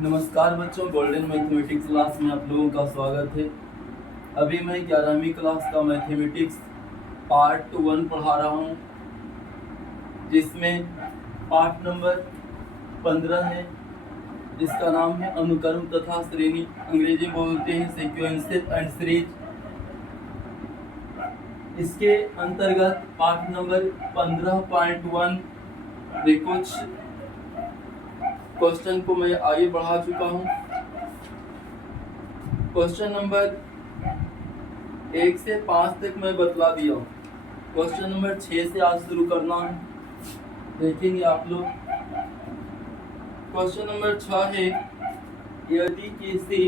नमस्कार बच्चों, golden mathematics class में आप लोगों का स्वागत है। अभी मैं 11वीं क्लास का मैथमेटिक्स पार्ट 1 पढ़ा रहा हूँ, जिसमें पार्ट नंबर 15 है, जिसका नाम है अनुक्रम तथा श्रेणी। अंग्रेजी में बोलते हैं सीक्वेंसेस एंड सीरीज। इसके अंतर्गत पार्ट नंबर 15.1 में कुछ क्वेश्चन को मैं आगे बढ़ा चुका हूँ। क्वेश्चन नंबर 1 से 5 तक मैं बतला दिया हूँ। क्वेश्चन नंबर 6 से आज शुरू करना है, देखेंगे आप लोग। क्वेश्चन नंबर 6 है, यदि किसी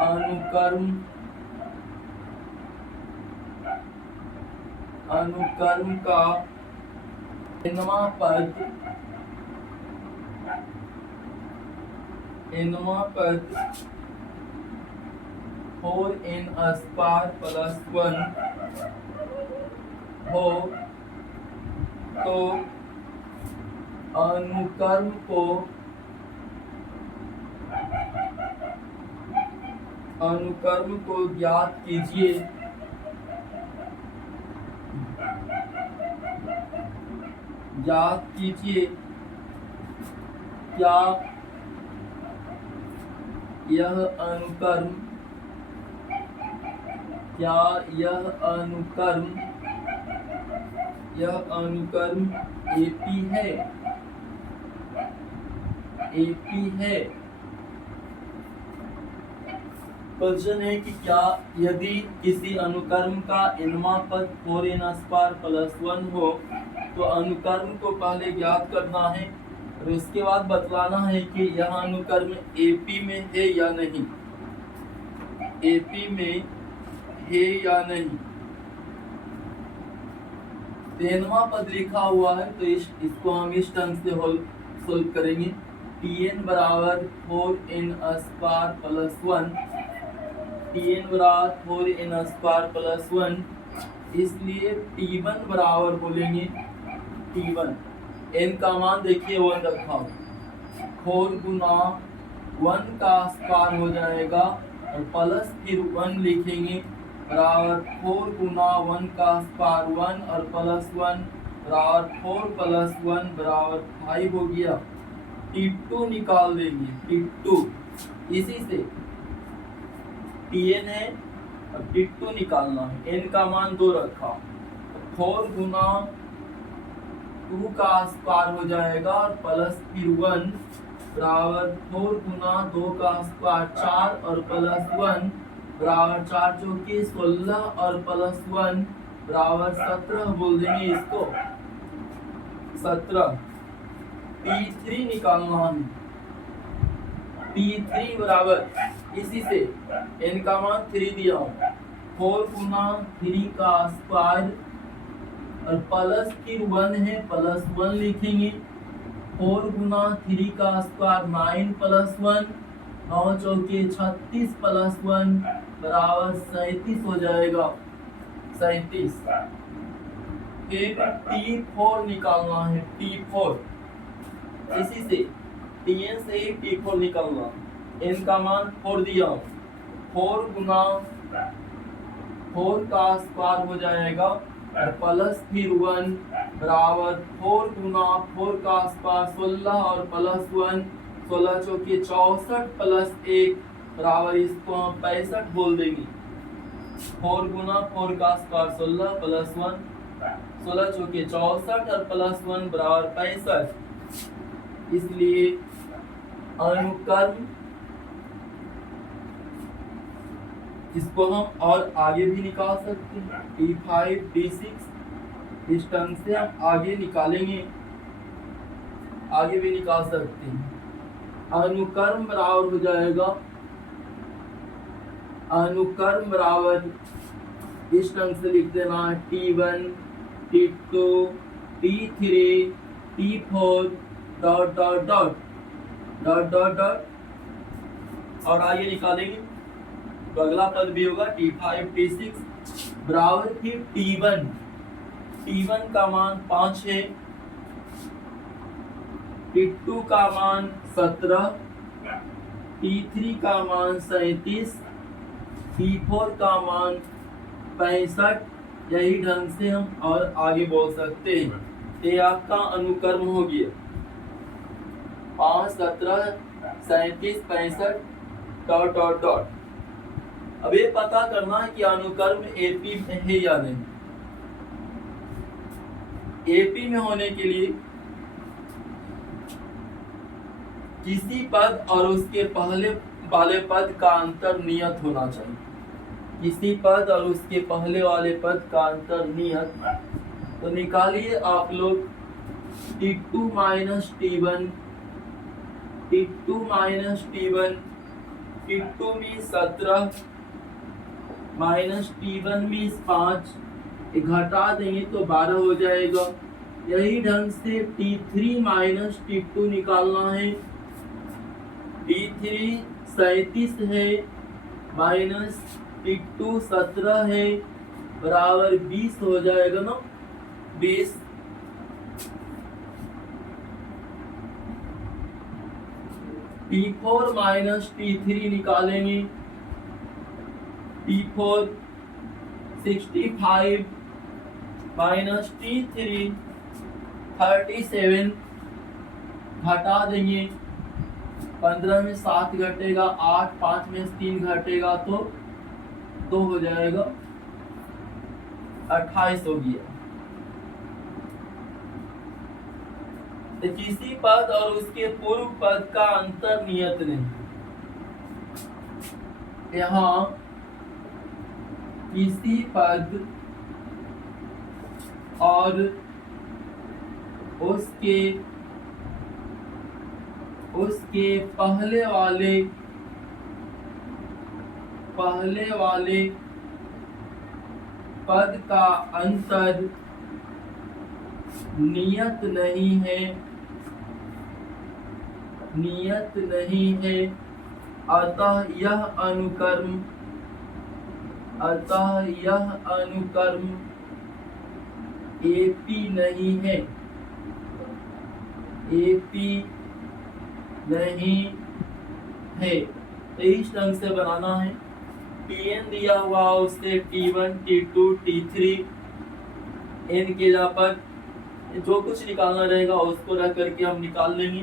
अनुक्रम का nवां पद 4n² + 1 हो तो अनुक्रम को ज्ञात कीजिए। क्या यह अनुक्रम एपी है। क्वेश्चन है कि क्या यदि किसी अनुक्रम का nवां पद 4n² + 1 हो तो अनुक्रम को पहले ज्ञात करना है और उसके बाद बतलाना है कि यह अनुक्रम एपी में है या नहीं। nवां पद लिखा हुआ है तो इसको हम इस ढंग से सोल्व करेंगे। Tn बराबर 4n² + 1, Tn बराबर 4n² + 1, इसलिए T1 बराबर बोलेंगे T1। n का मान देखिए 1 रखा हो, 4 गुना 1 का स्क्वायर हो जाएगा और प्लस फिर 1 लिखेंगे बराबर 4 गुना 1 का स्क्वायर 1 और प्लस 1 बराबर 4 + 1 बराबर 5 हो गया। T2 निकाल देंगे, T2 इसी से Tn है और T2 निकालना है। n का मान 2 रखा, 4 गुना 2 का स्क्वायर हो जाएगा और प्लस फिर 1 बराबर 4 गुना 2 का स्क्वायर 4 और प्लस 1 बराबर 4 चौके 16 और प्लस 1 बराबर 17 बोल देंगे इसको 17। T3 निकालना है, T3 बराबर इसी से n का मान 3 दिया हूँ, 4 गुना 3 का स्क्वायर और प्लस फिर 1 है प्लस 1 लिखेंगे, 4 गुना 3 का स्क्वायर 9 + 1 9 चौके 36 प्लस 1 बराबर 37 हो जाएगा 37। फिर T4 निकालना है, T4 इसी से Tn से ही T4 निकालना। n का मान 4 दिया, 4 गुना 4 का स्क्वायर हो जाएगा और प्लस फिर 1 बराबर 4 गुना 4 का स्क्वायर 16 और प्लस 1 16 चौके 64 प्लस 1 बराबर इसको हम 65 बोल देंगे। 4 गुना 4 का स्क्वायर 16 प्लस 1 16 चौके 64 और प्लस 1 बराबर 65। इसलिए अनुक्रम, इसको हम और आगे भी निकाल सकते हैं, T5 T6 इस ढंग से हम आगे निकालेंगे, आगे भी निकाल सकते हैं। अनुक्रम बराबर हो जाएगा, अनुक्रम बराबर इस ढंग से लिख देना T1 T2 T3 T4 ... और आगे निकालेंगे तो अगला पद भी होगा T5 T6 बराबर फिर T1 का मान 5 है, T2 का मान 17, T3 का मान 37, T4 का मान 65। यही ढंग से हम और आगे बोल सकते हैं। ये आपका अनुक्रम हो गया 5, 17, 37, 65 ... अब ये पता करना है कि अनुक्रम एपी में है या नहीं। एपी में होने के लिए किसी पद और उसके पहले वाले पद का अंतर नियत होना चाहिए। किसी पद और उसके पहले वाले पद का अंतर नियत। तो निकालिए आप लोग T2 minus T1, T2 minus T1, T2 में 17 माइनस T1 में 5, घटा देंगे तो 12 हो जाएगा। यही ढंग से T3 माइनस T2 निकालना है। T3 37 है माइनस T2 17 है बराबर 20 हो जाएगा ना, 20। T4 माइनस T3 निकालेंगे। T4 65 माइनस T3 37, घटा देंगे। 15 में 7 घटेगा 8, 5 में 3 घटेगा तो 2 हो जाएगा, 28 हो गया। तो किसी पद और उसके पूर्व पद का अंतर नियत नहीं। यहाँ किसी पद और उसके पहले वाले पद का अंतर नियत नहीं है, अतः यह अनुक्रम एपी नहीं है। तो इस ढंग से बनाना है। Tn दिया हुआ उससे T1, T2, T3 n के जगह पर जो कुछ निकालना रहेगा उसको रख करके हम निकाल लेंगे।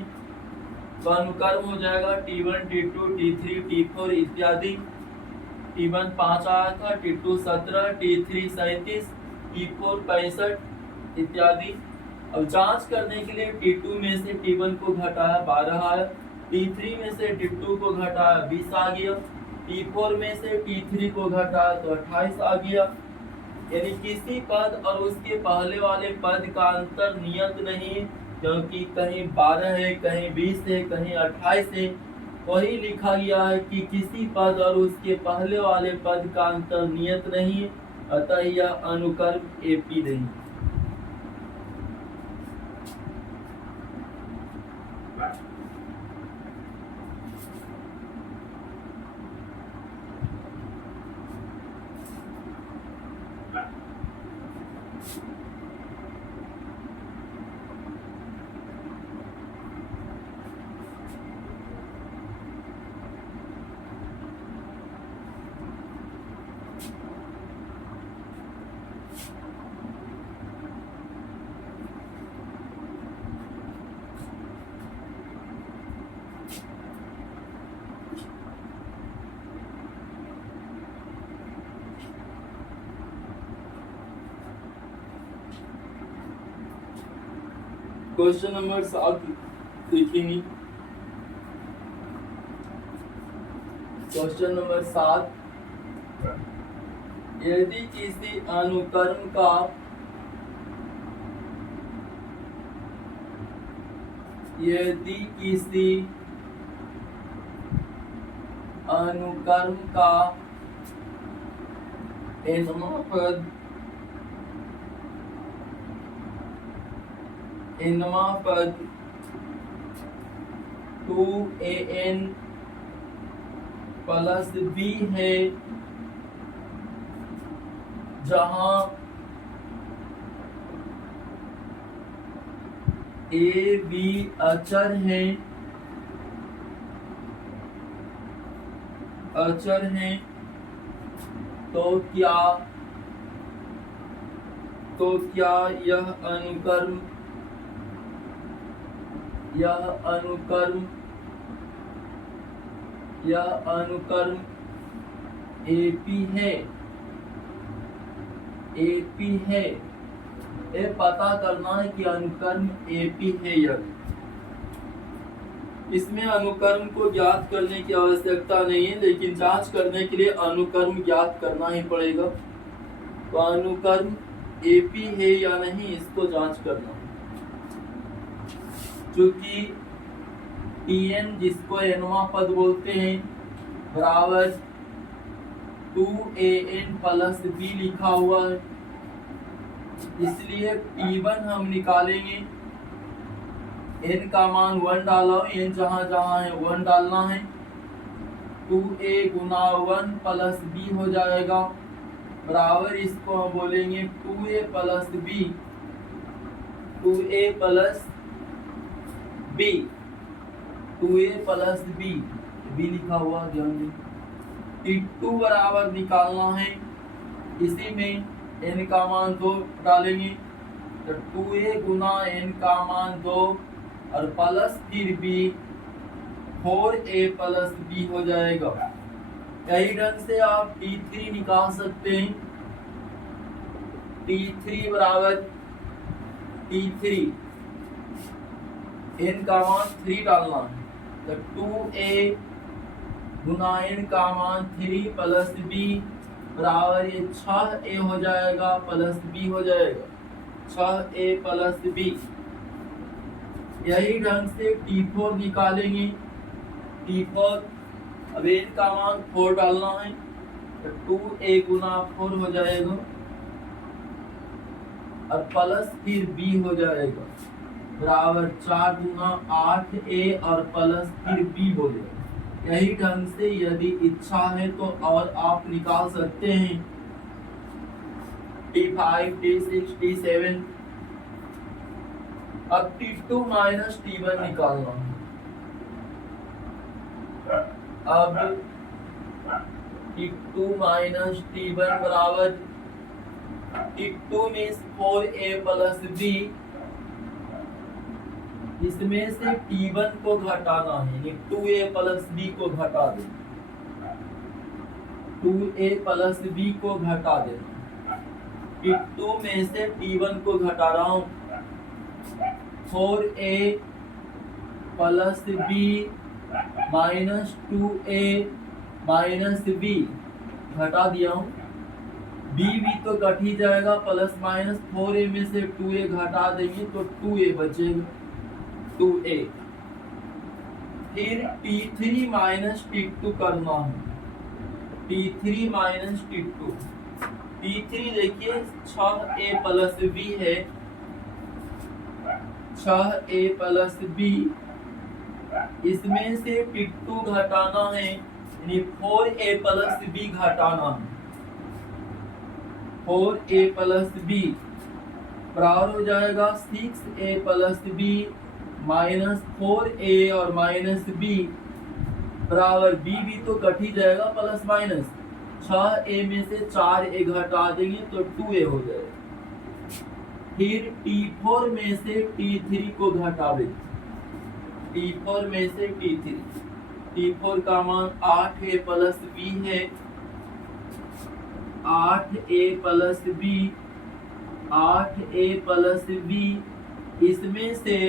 तो अनुक्रम हो जाएगा T1, T2, T3, T4 इत्यादि। T1 5 आया था, T2 17, T3 37, T4 65 इत्यादि। अब जांच करने के लिए T2 में से T1 को घटाया 12 आया, T3 में से T2 को घटाया 20 आ गया, T4 में से T3 को घटाया तो 28 आ गया। यानी किसी पद और उसके पहले वाले पद का अंतर नियत नहीं, क्योंकि कहीं 12 है, कहीं 20 है, कहीं 28 है। वही लिखा गया है कि किसी पद और उसके पहले वाले पद का अंतर नियत नहीं, अतः यह अनुक्रम एपी नहीं। क्वेश्चन नंबर 7 देखेंगे। क्वेश्चन नंबर 7, यदि किसी अनुक्रम का nवां पद 2an प्लस b है, जहां ए बी अचर हैं तो क्या यह अनुक्रम एपी है। ये पता करना है कि अनुक्रम एपी है या इसमें अनुक्रम को ज्ञात करने की आवश्यकता नहीं है, लेकिन जांच करने के लिए अनुक्रम ज्ञात करना ही पड़ेगा। तो अनुक्रम एपी है या नहीं इसको जांच करना, क्योंकि Tn जिसको nवां पद बोलते हैं बराबर 2an प्लस b लिखा हुआ है, इसलिए T1 हम निकालेंगे। n का मान 1 डाला, n जहां जहां है 1 डालना है। 2a गुना 1 प्लस b हो जाएगा बराबर, इसको हम बोलेंगे 2a plus b, 2a plus b, 2a plus b, b लिखा हुआ ध्यान दें। T2 बराबर निकालना है, इसी में n का मान 2 डालेंगे तो 2a गुना n का मान 2 और प्लस फिर b 4a प्लस b हो जाएगा। यही ढंग से आप T3 निकाल सकते हैं। T3 बराबर T3 n का मान 3 डालना है तो 2a गुना n का मान 3 प्लस b बराबर ये 6a हो जाएगा प्लस b हो जाएगा, 6a प्लस b। यही ढंग से T4 निकालेंगे। T4 अब n का मान 4 डालना है तो 2a गुना 4 हो जाएगा और प्लस फिर b हो जाएगा बराबर 4 गुना 8a और प्लस फिर b हो जाएगा। यही ढंग से यदि इच्छा है तो और आप निकाल सकते हैं T5, T6, T7। अब T2 माइनस T1 निकालना है। अब T2 माइनस T1 बराबर T2 means 4a plus b, इसमें से T1 को घटाना है, 2a प्लस b को घटा दे, 2a प्लस b को घटा दे। T2 में से T1 को घटा रहा हूं, 4a plus b minus 2a minus b घटा दिया हूं। b भी तो घट ही जाएगा, प्लस माइनस 4a में से 2a घटा देंगे तो 2a बचेगा, 2a। फिर T3 माइनस T2 करना है, T3 माइनस T2। T3 देखिए 6a प्लस b है, 6a प्लस b, इसमें से T2 घटाना है यानी 4a प्लस b घटाना है, 4a प्लस b बराबर हो जाएगा 6a plus b minus 4a और माइनस b बराबर b भी तो कट ही जाएगा, प्लस माइनस 6a में से 4a घटा देंगे तो 2a हो जाएगा। फिर T4 में से T3 को घटावे, T4 में से T3, T4 का मान 8a प्लस b है, 8a plus b, 8a plus b, इसमें से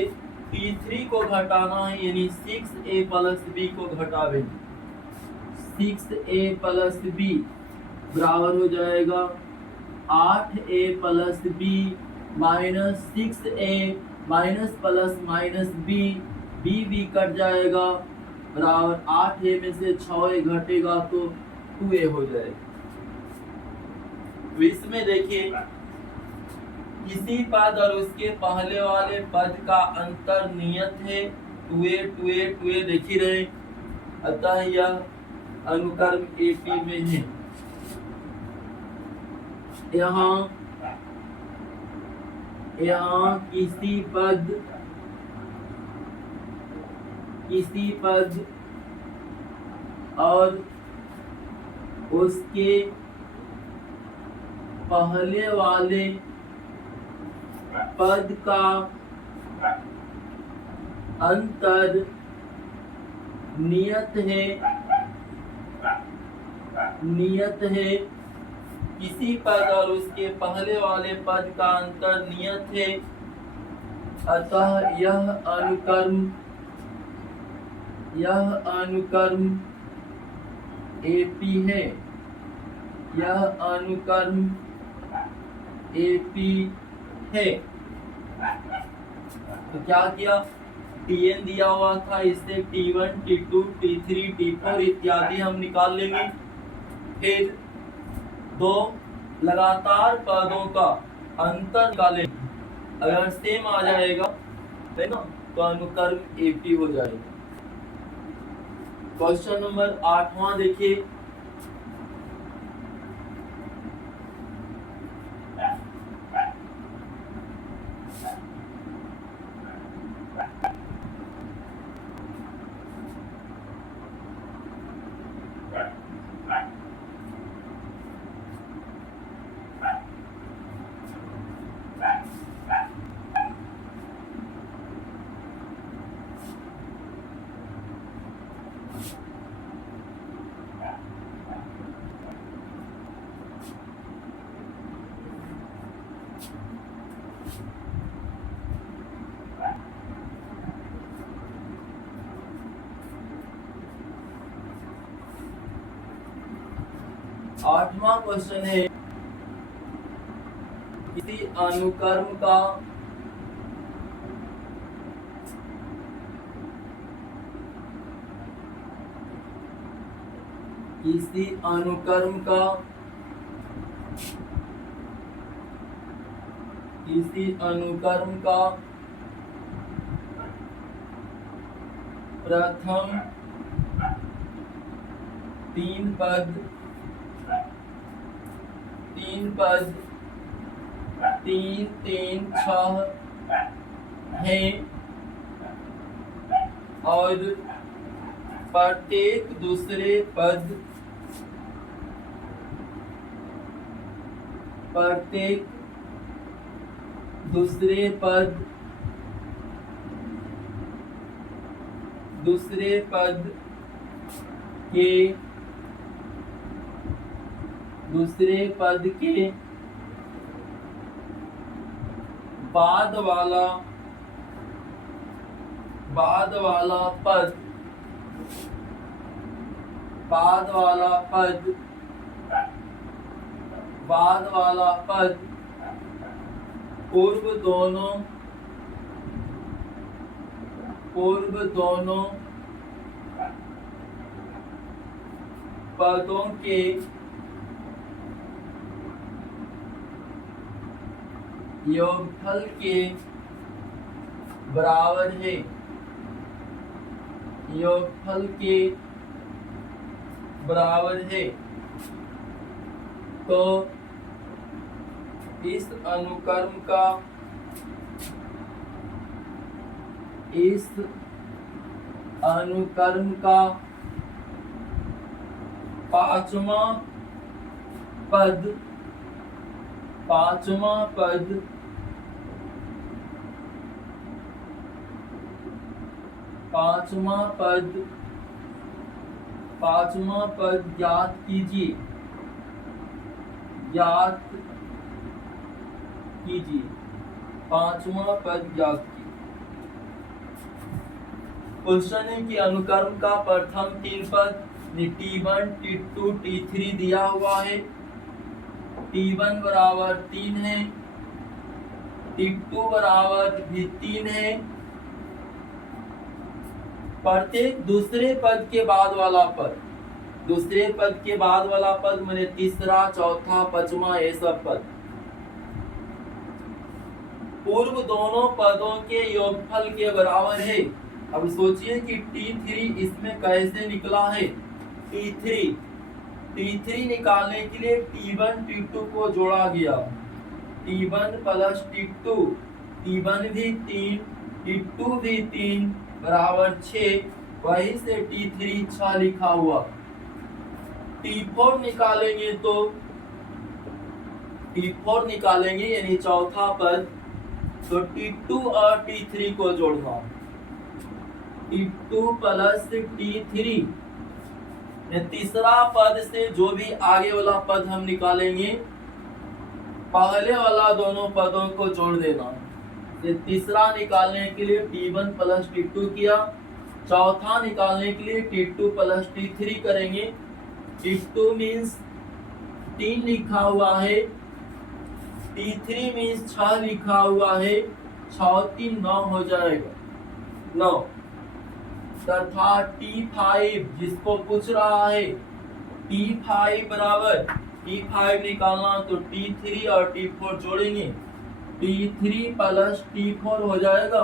T3 को घटाना है यानी 6a प्लस b को घटावे, 6a प्लस b बराबर हो जाएगा 8a plus b minus 6a minus plus minus b, b भी कट जाएगा बराबर 8a में से 6a घटेगा तो 2a हो जाएगा। इसमें देखिए किसी पद और उसके पहले वाले पद का अंतर नियत है, 2a 2a 2a देख ही रहे, अतः यह अनुक्रम एपी में है। यहाँ किसी पद और उसके पहले वाले पद का अंतर नियत है किसी पद और उसके पहले वाले पद का अंतर नियत है, अतः यह अनुक्रम एपी है। यह अनुक्रम एपी है। तो क्या किया, Tn दिया हुआ था, इससे T1, T2, T3, T4 इत्यादि हम निकाल लेंगे। फिर दो लगातार पदों का अंतर निकालेंगे। अगर सेम आ जाएगा है ना, तो अनुक्रम एपी हो जाएगा। क्वेश्चन नंबर 8वां देखिए। आठवां क्वेश्चन है, किसी अनुक्रम का प्रथम तीन पद 3, 3, 6 हैं और प्रत्येक दूसरे पद के बाद वाला पद पूर्व दोनों पदों के योगफल के बराबर है। तो इस अनुक्रम का पांचवा पद ज्ञात कीजिए। पांचवा पद ज्ञात कीजिए। क्वेश्चन है कि अनुक्रम का प्रथम तीन पद T1, T2, T3 दिया हुआ है। T1 बराबर 3 है, T2 बराबर भी 3 है। प्रत्येक दूसरे पद के बाद वाला पद मैंने तीसरा, चौथा, पांचवा, ये सब पद पूर्व दोनों पदों के योगफल के बराबर है। अब सोचिए कि T3 इसमें कैसे निकला है। T3 निकालने के लिए T1 T2 को जोड़ा गया, T1 प्लस T2, T1 भी 3, T2 भी 3 बराबर 6, वहीं से T3 6 लिखा हुआ। T4 निकालेंगे तो T4 निकालेंगे यानी चौथा पद, तो T2 और T3 को जोड़ना, T2 प्लस T3, तीसरा पद से जो भी आगे वाला पद हम निकालेंगे पहले वाला दोनों पदों को जोड़ देना। तीसरा निकालने के लिए T1 प्लस T2 किया, चौथा निकालने के लिए T2 प्लस T3 करेंगे। T2 मीन्स 3 लिखा हुआ है, T3 मीन्स 6 लिखा हुआ है, 6 3 9 हो जाएगा 9, तथा T5 जिसको पूछ रहा है T5 बराबर, T5 निकालना तो T3 और T4 जोड़ेंगे, T3 प्लस T4 हो जाएगा,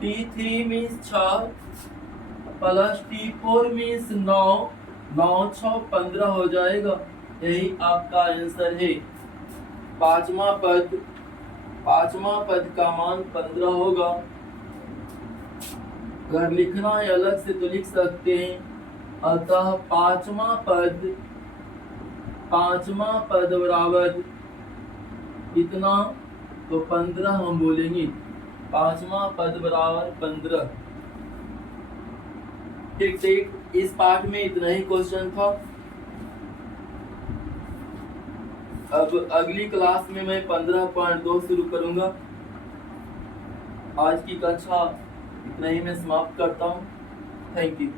T3 means 6 plus T4 means 9, 9 6 15 हो जाएगा। यही आपका आंसर है। पांचवा पद का मान 15 होगा। अगर लिखना है अलग से तो लिख सकते हैं। अतः पांचवा पद बराबर कितना, तो 15 हम बोलेंगे, पांचवा पद बराबर 15। ठीक, इस पार्ट में इतना ही क्वेश्चन था। अब अगली क्लास में मैं 15.2 शुरू करूंगा। आज की कक्षा इतना ही मैं समाप्त करता हूँ। Thank you.